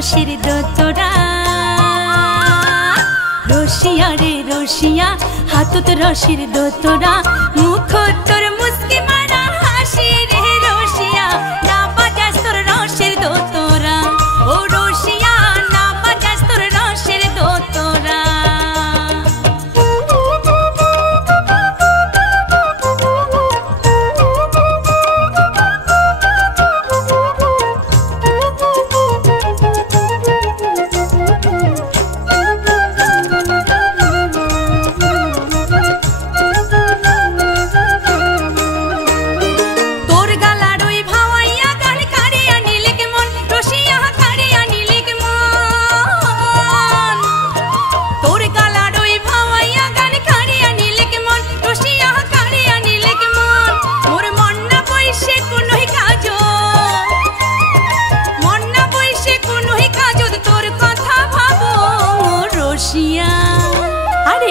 রসের দোতরা রসিয়া রে রসিয়া হাতত রসের দোতরা মুখ তোর মুস্কি মারা হাসি রে রসিয়া না বাজাস তোর রসের দোতরা ও রসিয়া না বাজাস তোর রসের দোতরা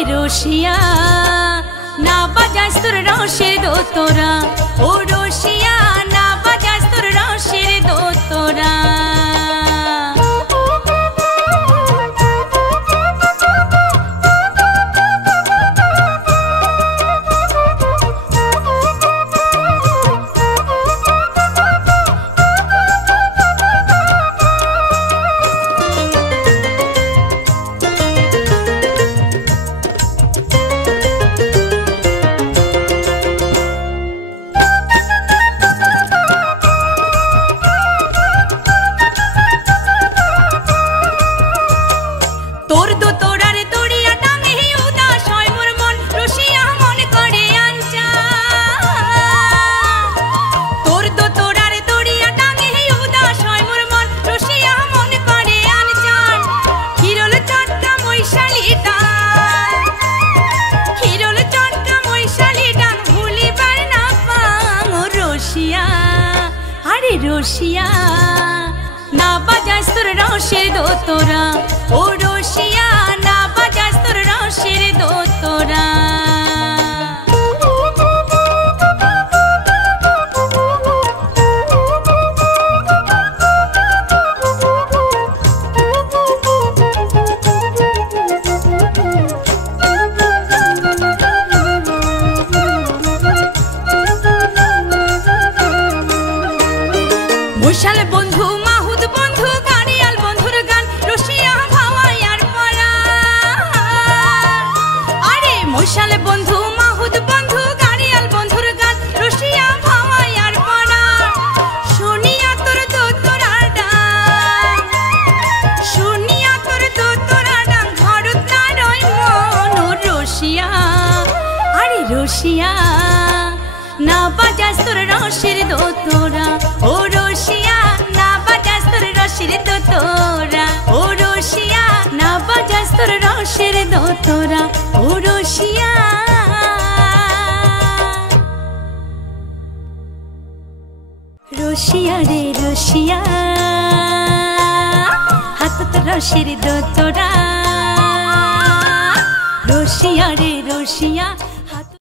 রসিয়া না বাজাস তোর রসের দোতরা ও রসিয়া না বাজাস তোর রসের দোতরা রসিয়া না বাজাস তোর রসের দোতরা ও রসিয়া না বাজাস তোর রসের দোতরা মশাল বন্ধু মাহুদ বন্ধু কারিয়াল বন্ধুর গান রসিয়া ভাওয়াইয়ার পরা আরে মশাল বন্ধু মাহুদ বন্ধু কারিয়াল বন্ধুর গান রসিয়া ভাওয়াইয়ার পরা শুনিয়া তোর দোতরা ডাক শুনিয়া তোর দোতরা ডাক ঘরত না রয় মন রসিয়া আরে রসিয়া না বাজাস তোর রসের দোতরা ও রসিয়া না বাজাস তোর রসের দোতরা ও রসিয়া না বাজাস তোর রসের দোতরা ও রসিয়া রসিয়া রে রসিয়া হাতত রসের দোতরা রসিয়া রে রসিয়া